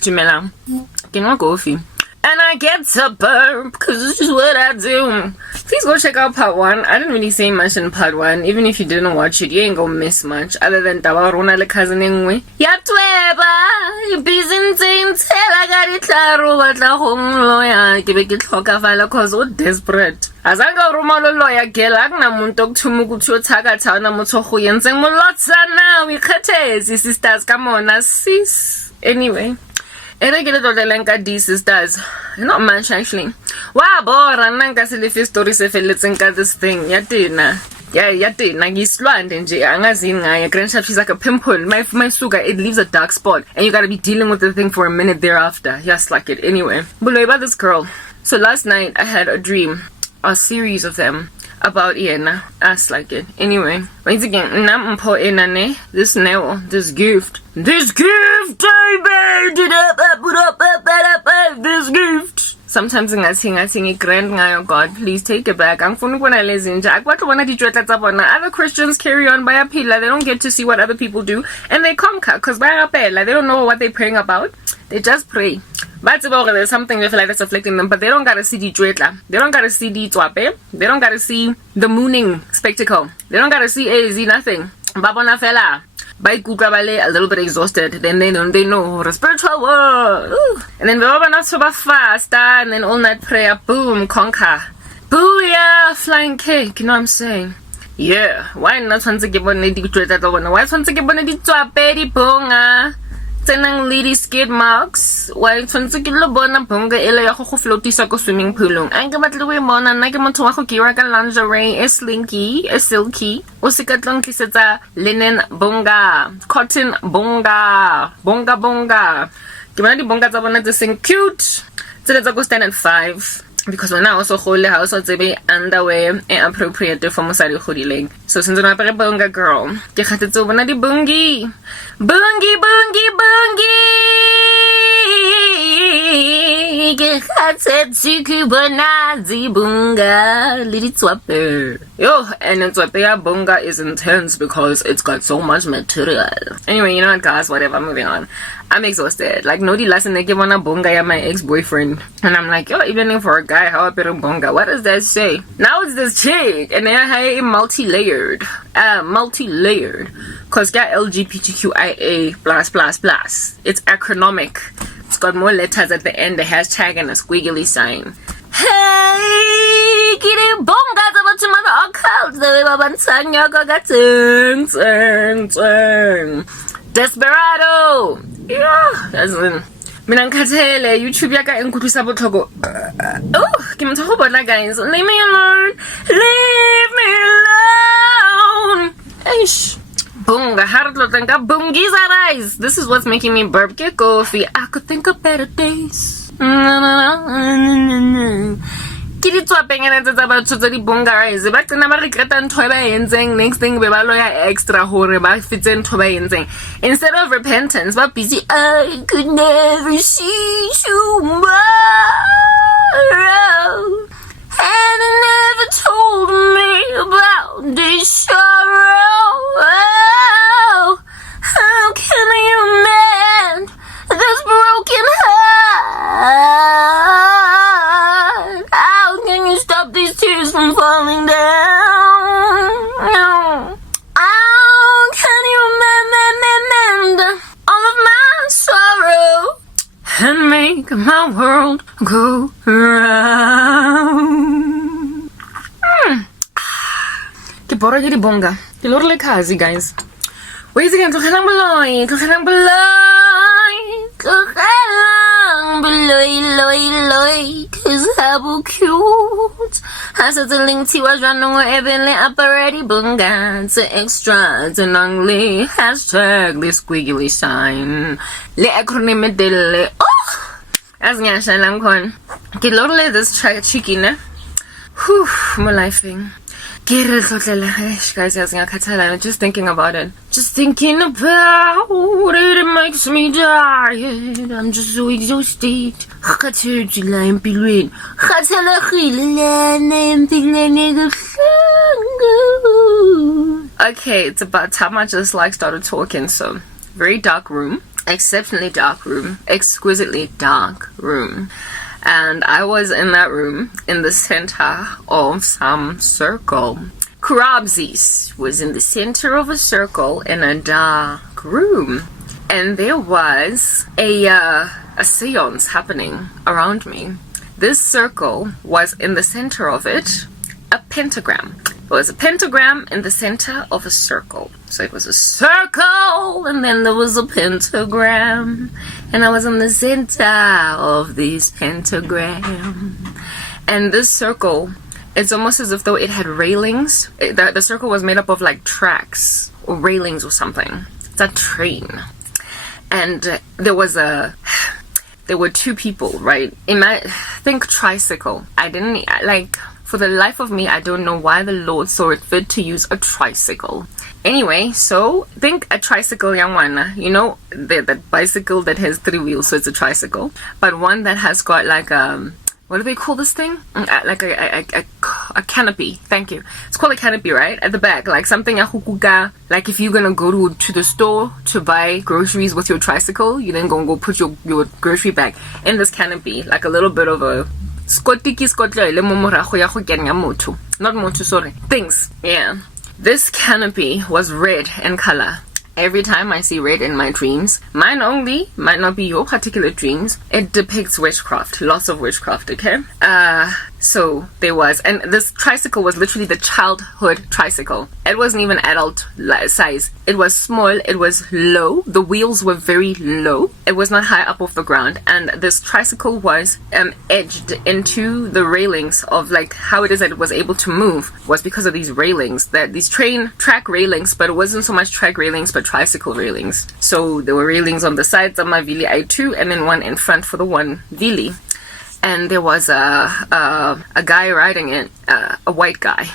Jimela, can I go coffee? And I get to burp because it's just what I do. Please go check out part 1. I didn't really say much in part 1. Even if you didn't watch it, you ain't gonna miss much. Other than Tawarona le cousin engwe. Yatweba, Byzantine, tell I got it claro, but la home lawyer, give it hoka file cause so desperate. As I go rumalo lawyer, gelagna muntok tumukutu taga tana motoho yenseng molotsa now. We khatezi sisters, come on, sis. Anyway. I get it all the lenka D sisters. Not much actually. Wow, bora nanka silifi story se feletsenka this thing. Yatina. Yeah, yatina. Gislwand nje angazini ngaye. Grandshap, she's like a pimple. My sugar, it leaves a dark spot. And you gotta be dealing with the thing for a minute thereafter. Yes, like it. Anyway. Baloi about this girl. So last night I had a dream. A series of them. About Iena, ass like it. Anyway, once again, this gift, this gift. Sometimes I sing it grand. Oh God, please take it back. I'm funny when I listen. Other Christians carry on by a pillar. They don't get to see what other people do, and they conquer because by a pillar they don't know what they're praying about. They just pray. But there's something they feel like that's afflicting them, but they don't gotta see the dreadla. They don't gotta see the twape. They don't gotta see the mooning spectacle. They don't gotta see nothing. Babona fella. By Kukabale, a little bit exhausted. Then they know the spiritual world. Ooh. And then we're not so fast, and then all night prayer, boom, conquer. Booyah, flying cake, you know what I'm saying? Yeah. Why not want to give one lady dreadla? Why want to give one lady twape bonga? Tenang lady skid marks. Why tshwantse ke lo bona bonga ele ya go floatisa ko swimming poolong. Ang ke batle we mona nna ke motho wa go kira ka lingerie e silky. O se ka tlang tlisetsa linen bonga, cotton bonga. Ke bona di bonga tsa bona tse seng cute. Tse tsa go stand at 5. Because when I also hold the house, I'll be underwear and appropriate for Mosadi Hodileng. So since I'm a bonga girl, get it over the bungie. Bungie. Get Bonazi bunga, little swapper. Yo, and then swapper bunga is intense because it's got so much material. Anyway, you know what, guys, whatever, moving on. I'm exhausted. Like, no, the lesson they give on a bonga at my ex-boyfriend. And I'm like, yo, even for a guy, how a bit of bonga? What does that say? Now it's this chick. And then I have multi-layered. Because got LGBTQIA+++. It's acronymic. It's got more letters at the end, a hashtag and a squiggly sign. Hey, kiri bonga about to mother account. The way Baban Desperado. Yeah, that's it. Minangkatele, YouTube yaka enkutusa botlhoko. Oh, ke motho go botla guys. Leave me alone. Eish. Bunga, hartlotanga bungies arise. This is what's making me burp. Get coffee. I could think of better days. Kiri tswapeng ena tsa ba tshotsa di bonga rise. Ba tsena ba regreta ntho ba entseng. Next thing be ba loya extra hore ba fitse ntho ba entseng. Instead of repentance, ba busy. I could never see tomorrow. And it never told me about this sorrow. How can you mend this broken heart? How can you stop these tears from falling down? How can you mend all of my sorrow and make my world go round? Ke bora ke di bonga. Ke lore le khazi, guys. Wait again, tlogelang Baloi. Cause how cute. Has a link to a janong evenly apparati bunga. It's extra, it's an ugly hashtag, this squiggly sign. Le acronym dele. Oh! As nyasha lang kon. Ke lore this chicken, ne? Whew, my life thing. Guys, I'm just thinking about it. Just thinking about it, it makes me tired. I'm just so exhausted. Okay, it's about time I just started talking, so very dark room, exceptionally dark room, exquisitely dark room. And I was in that room in the center of some circle. Krabzis was in the center of a circle in a dark room. And there was a seance happening around me. This circle was in the center of it, a pentagram. There was a pentagram in the center of a circle. So it was a circle, and then there was a pentagram. And I was in the center of this pentagram. And this circle, it's almost as if though it had railings. The circle was made up of like tracks or railings or something. It's a train. And there were two people, right? Think tricycle. For the life of me, I don't know why the Lord saw it fit to use a tricycle. Anyway, so think a tricycle, yangwana. You know, that bicycle that has 3 wheels, so it's a tricycle. But one that has got like what do they call this thing? Like a canopy. Thank you. It's called a canopy, right? At the back, like something like if you're gonna go to the store to buy groceries with your tricycle, you then gonna go put your grocery bag in this canopy, like a little bit of a things. Yeah. This canopy was red in color. Every time I see red in my dreams, mine only, might not be your particular dreams, it depicts witchcraft, lots of witchcraft, okay? So there was, and this tricycle was literally the childhood tricycle. It wasn't even adult size. It was small, it was low, the wheels were very low, it was not high up off the ground, and this tricycle was edged into the railings of like how it is that it was able to move was because of these railings, these track railings, but it wasn't so much track railings, but tricycle railings. So there were railings on the sides of my Vili I2 and then one in front for the one Vili. And there was a guy riding it, a white guy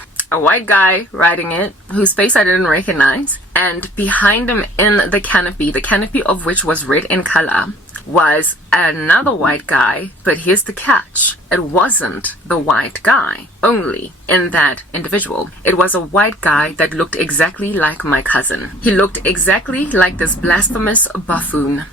riding it, whose face I didn't recognize. And behind him in the canopy of which was red in color, was another white guy. But here's the catch. It wasn't the white guy only in that individual. It was a white guy that looked exactly like my cousin. He looked exactly like this blasphemous buffoon.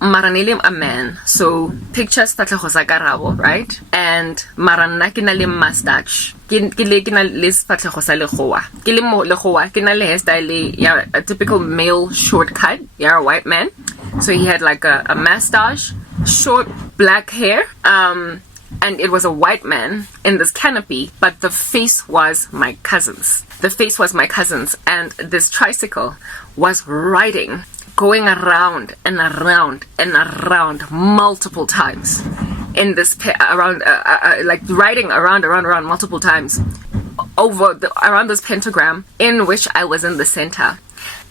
Maranilim a man, so pictures tatlaho sa karabo, right? And marana kinale mustache. Kina lis patlaho sa legoa. Kile mo legoa kina le hairstyle ya a typical male shortcut. You're a white man, so he had like a mustache, short black hair. And it was a white man in this canopy, but the face was my cousin's. And this tricycle was going around and around and around multiple times in this riding around multiple times around this pentagram in which I was in the center.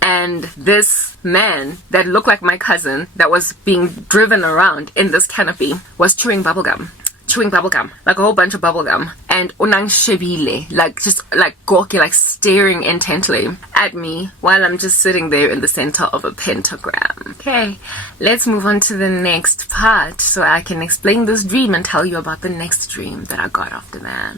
And this man that looked like my cousin that was being driven around in this canopy was chewing bubblegum, like a whole bunch of bubblegum, and unang shebile, like just like gawky, like staring intently at me while I'm just sitting there in the center of a pentagram. Okay, let's move on to the next part so I can explain this dream and tell you about the next dream that I got after that.